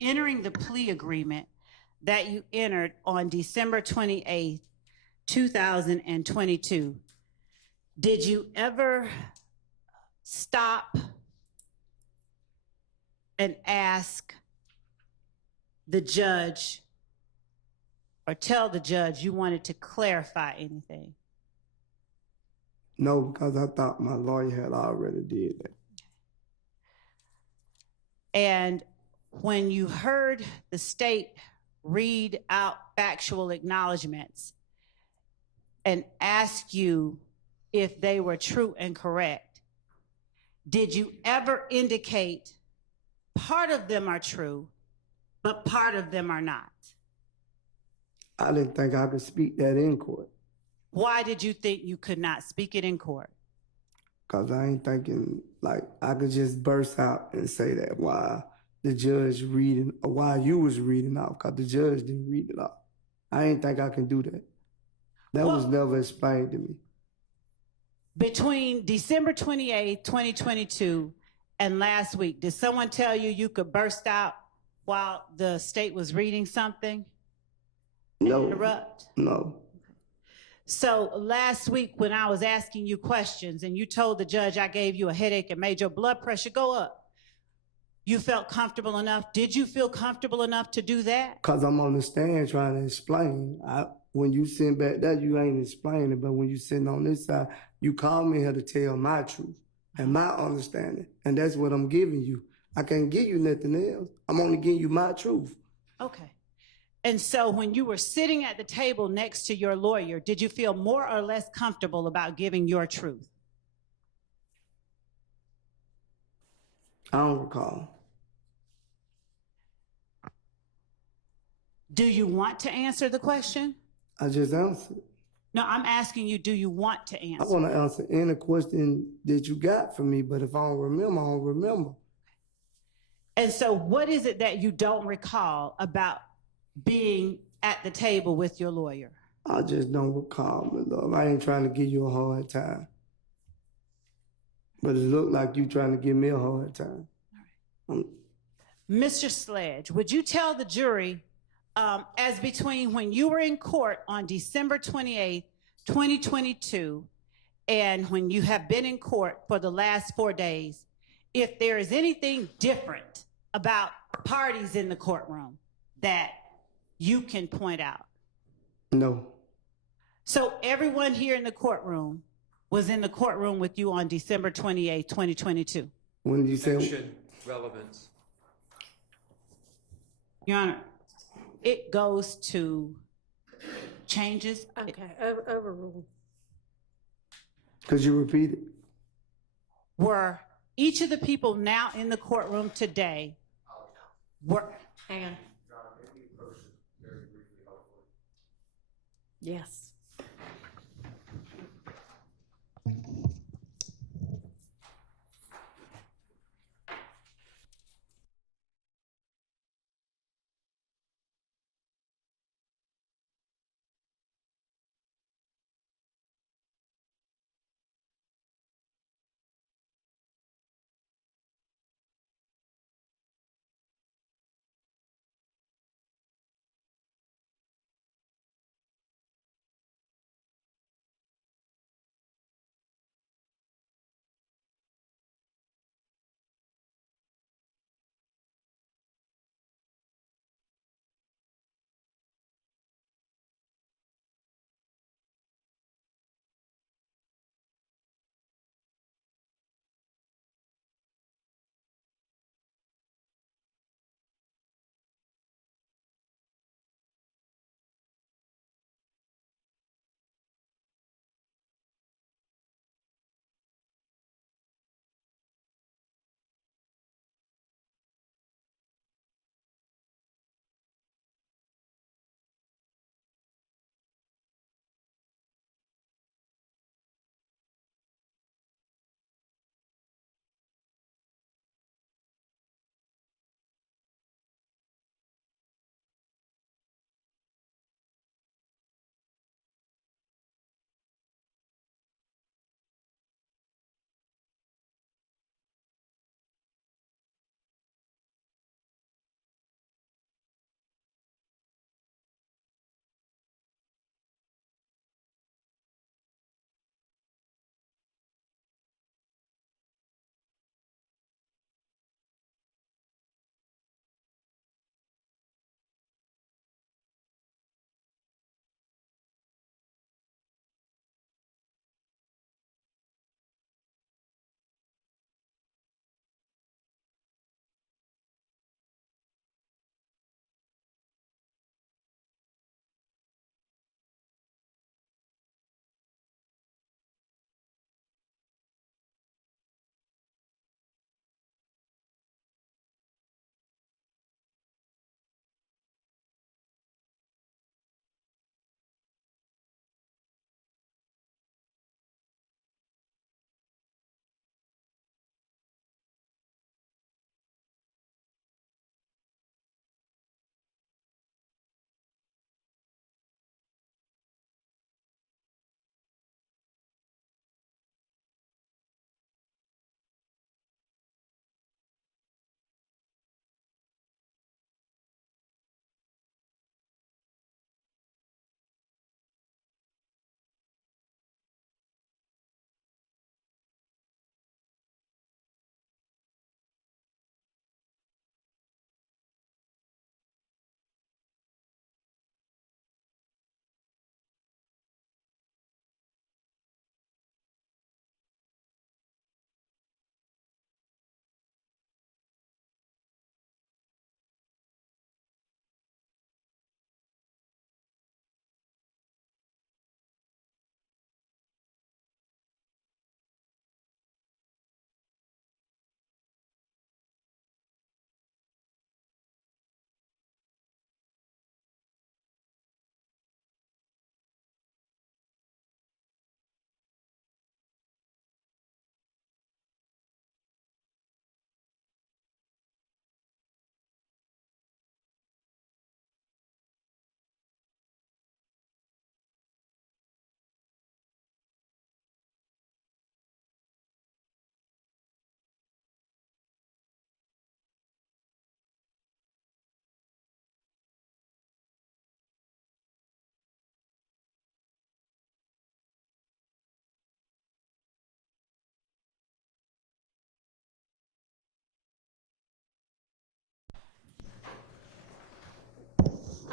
entering the plea agreement that you entered on December 28th, 2022, did you ever stop and ask the judge or tell the judge you wanted to clarify anything? No, because I thought my lawyer had already did that. And when you heard the state read out factual acknowledgments and ask you if they were true and correct, did you ever indicate part of them are true, but part of them are not? I didn't think I could speak that in court. Why did you think you could not speak it in court? Because I ain't thinking like I could just burst out and say that while the judge reading, or while you was reading out, because the judge didn't read it out. I ain't think I can do that. That was never explained to me. Between December 28th, 2022 and last week, did someone tell you you could burst out while the state was reading something? No. Interrupt? No. So last week when I was asking you questions and you told the judge I gave you a headache and made your blood pressure go up, you felt comfortable enough? Did you feel comfortable enough to do that? Because I'm on the stand trying to explain. When you sit back there, you ain't explaining, but when you sitting on this side, you call me here to tell my truth and my understanding, and that's what I'm giving you. I can't give you nothing else. I'm only giving you my truth. Okay. And so when you were sitting at the table next to your lawyer, did you feel more or less comfortable about giving your truth? I don't recall. Do you want to answer the question? I just answered. No, I'm asking you, do you want to answer? I want to answer any question that you got for me, but if I don't remember, I don't remember. And so what is it that you don't recall about being at the table with your lawyer? I just don't recall, my love. I ain't trying to give you a hard time. But it looked like you trying to give me a hard time. All right. Mr. Sledge, would you tell the jury, as between when you were in court on December 28th, 2022, and when you have been in court for the last 4 days, if there is anything different about parties in the courtroom that you can point out? No. So everyone here in the courtroom was in the courtroom with you on December 28th, 2022? When did you say? Mention relevance. Your Honor, it goes to changes. Okay, overruled. Could you repeat it? Were each of the people now in the courtroom today were... Hang on. Yes.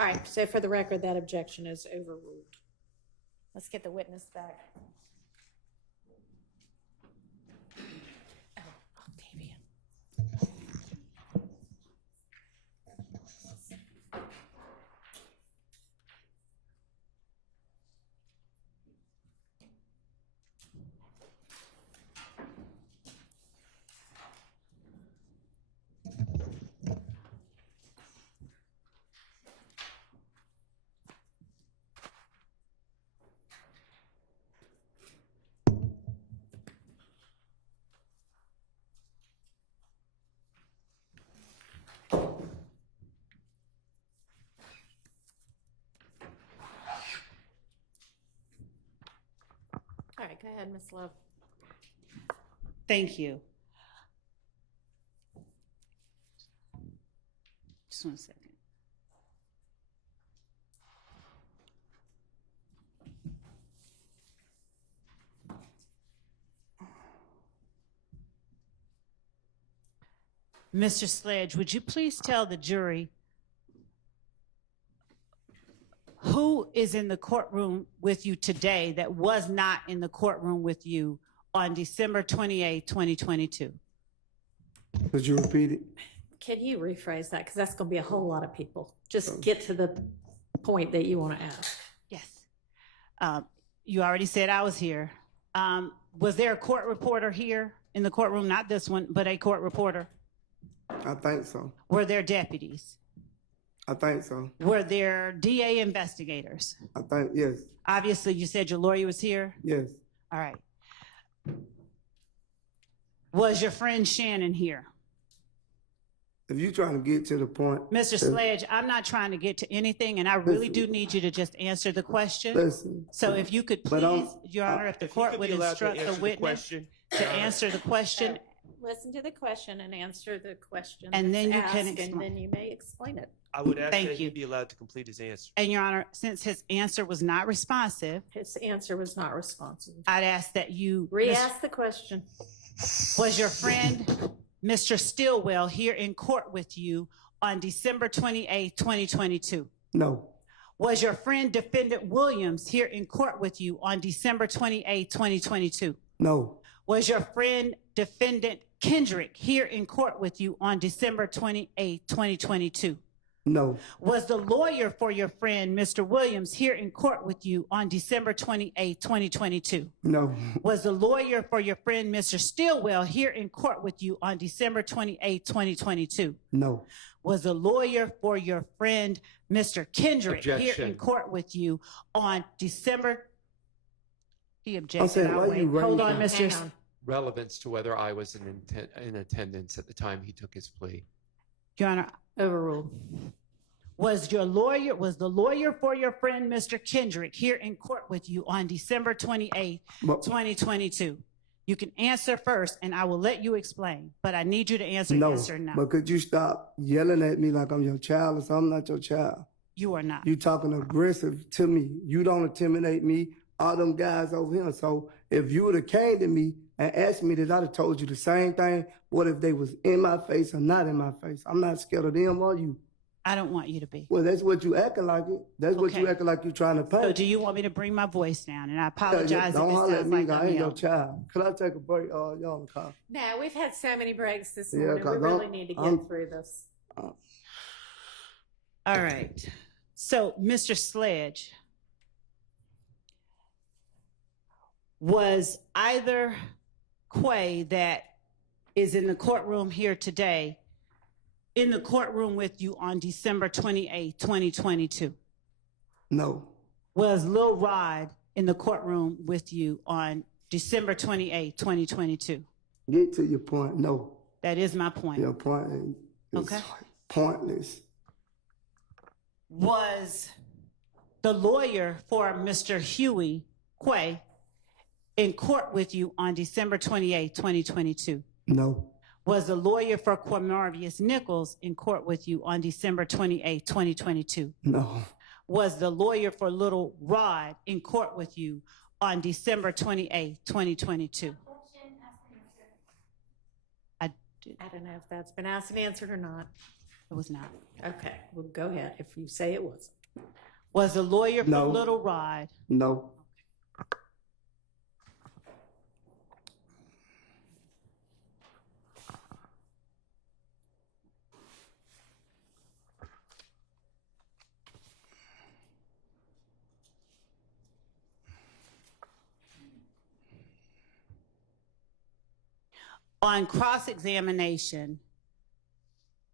All right, so for the record, that objection is overruled. Let's get the witness back. Oh, Octavia. All right, go ahead, Ms. Love. Thank you. Just 1 second. Mr. Sledge, would you please tell the jury who is in the courtroom with you today that was not in the courtroom with you on December 28, 2022? Could you repeat it? Can you rephrase that? Because that's going to be a whole lot of people. Just get to the point that you want to ask. Yes. You already said I was here. Was there a court reporter here in the courtroom? Not this one, but a court reporter? I think so. Were there deputies? I think so. Were there DA investigators? I think, yes. Obviously, you said your lawyer was here? Yes. All right. Was your friend Shannon here? If you're trying to get to the point. Mr. Sledge, I'm not trying to get to anything, and I really do need you to just answer the question. Listen. So if you could please, Your Honor, if the court would instruct the witness to answer the question, Listen to the question and answer the question. And then that's you can asked, explain. And then you may explain it. I would ask Thank that you. he be allowed to complete his answer. and Your Honor, since his answer was not responsive, His answer was not responsive. I'd ask that you, Re-ask the question. was your friend, Mr. Stillwell, here in court with you on December 28, 2022? No. Was your friend, Defendant Williams, here in court with you on December 28, 2022? No. Was your friend, Defendant Kendrick, here in court with you on December 28, 2022? No. Was the lawyer for your friend, Mr. Williams, here in court with you on December 28, 2022? No. Was the lawyer for your friend, Mr. Stillwell, here in court with you on December 28, 2022? No. Was the lawyer for your friend, Mr. Kendrick, here in Objection. court with you on December? He I'm objected. saying, I'll why you wait. Hold raising- on, Hang Mr. on. Relevance to whether I was in attendance at the time he took his plea. Your Honor, Overruled. was the lawyer for your friend, Mr. Kendrick, here in court with you on December 28, But- 2022? You can answer first, and I will let you explain, but I need you to answer No. yes or no. But could you stop yelling at me like I'm your child or something? I'm not your child. You are not. You talking aggressive to me. You don't intimidate me. All them guys over here. So if you would have came to me and asked me that, I'd have told you the same thing. What if they was in my face or not in my face? I'm not scared of them or you. I don't want you to be. Well, that's what you acting like it. That's what you Okay. acting like you trying to pay. So do you want me to bring my voice down? And I apologize Don't if it holler at sounds me. like I I'm ain't your yelling. child. Could I take a break? Y'all on the car. No, we've had so many breaks this Yeah, morning. We 'cause really I'm- need to get I'm- through this. All right. So, Mr. Sledge, was either Quay that is in the courtroom here today in the courtroom with you on December 28, 2022? No. Was Lil Rod in the courtroom with you on December 28, 2022? Get to your point. No. That is my point. Your point is Okay. pointless. Was the lawyer for Mr. Huey Quay in court with you on December 28, 2022? No. Was the lawyer for Quamarius Nichols in court with you on December 28, 2022? No. Was the lawyer for Little Rod in court with you on December 28, 2022? I don't know if that's been asked and answered or not. It was not. Okay, well, go ahead if you say it wasn't. Was the lawyer for No. Little Rod? No. On cross-examination,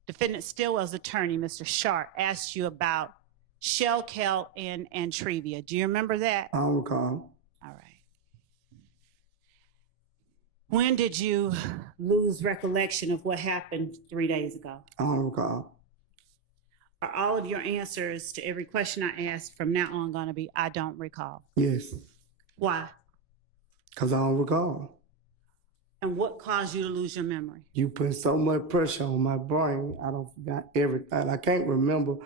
defendant Stillwell's attorney, Mr. Sharp, asked you about Shell Kell and Antrevia. Do you remember that? I don't recall. All right. When did you lose recollection of what happened 3 days ago? I don't recall. Are all of your answers to every question I asked from now on going to be, I don't recall? Yes. Why? Because I don't recall. And what caused you to lose your memory? You put so much pressure on my brain, I don't forgot everything. I can't remember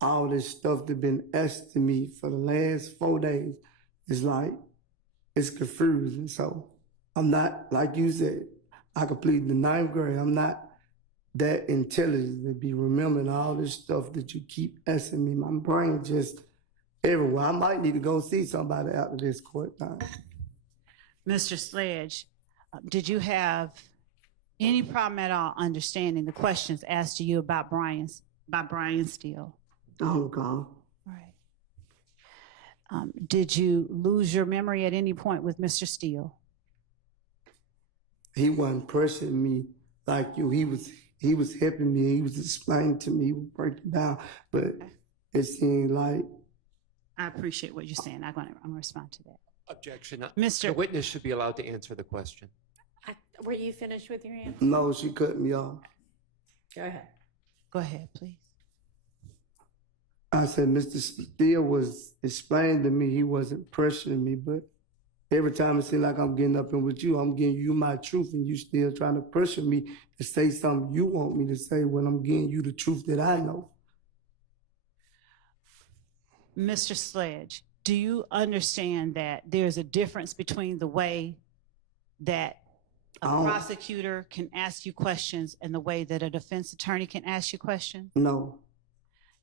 all this stuff that been asked to me for the last 4 days. It's like, it's confusing. So I'm not, like you said, I completed the 9th grade. I'm not that intelligent to be remembering all this stuff that you keep asking me. My brain just everywhere. I might need to go see somebody after this court time. Mr. Sledge, did you have any problem at all understanding the questions asked to you about Brian Steele? I don't recall. All right. Did you lose your memory at any point with Mr. Steele? He wasn't pressuring me like you. He was helping me. He was explaining to me. He was breaking down. But it seemed like I appreciate what you're saying. I'm going to respond to that. Objection. Mr. The witness should be allowed to answer the question. Were you finished with your answer? no, she cut me off. Go ahead. Go ahead, please. I said, Mr. Steele was explaining to me he wasn't pressuring me, but every time it seems like I'm getting up in with you, I'm giving you my truth, and you still trying to pressure me to say something you want me to say when I'm giving you the truth that I know. Mr. Sledge, do you understand that there's a difference between the way that a prosecutor can ask you questions and the way that a defense attorney can ask you questions? No.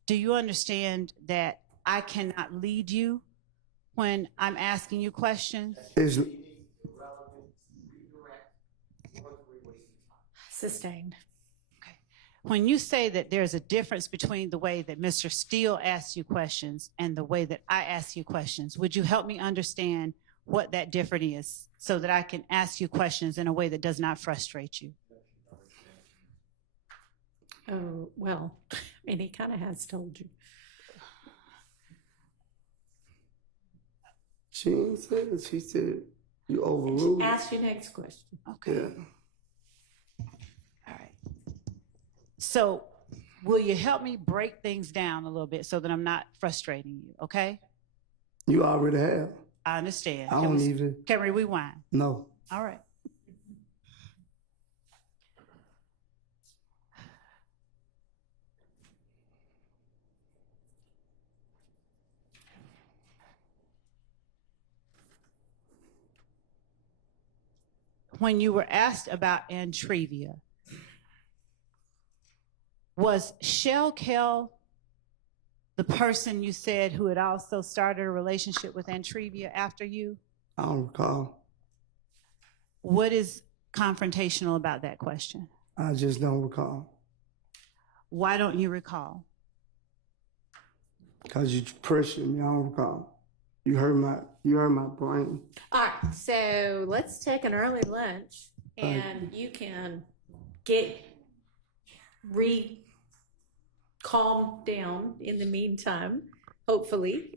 Do you understand that I cannot lead you when I'm asking you questions? It's, Sustained. Okay. When you say that there's a difference between the way that Mr. Steele asks you questions and the way that I ask you questions, would you help me understand what that difference is so that I can ask you questions in a way that does not frustrate you? Oh, well, I mean, he kind of has told you. she ain't said it. She said you overruled. Ask your next question. Okay. Yeah. All right. So will you help me break things down a little bit so that I'm not frustrating you, okay? You already have. I understand. I don't even. Can we rewind? No. All right. When you were asked about Antrevia, was Shell Kell the person you said who had also started a relationship with Antrevia after you? I don't recall. What is confrontational about that question? I just don't recall. Why don't you recall? Because you pressured me. I don't recall. You hurt my brain. All right, so let's take an early lunch, and you can get calmed down in the meantime, hopefully,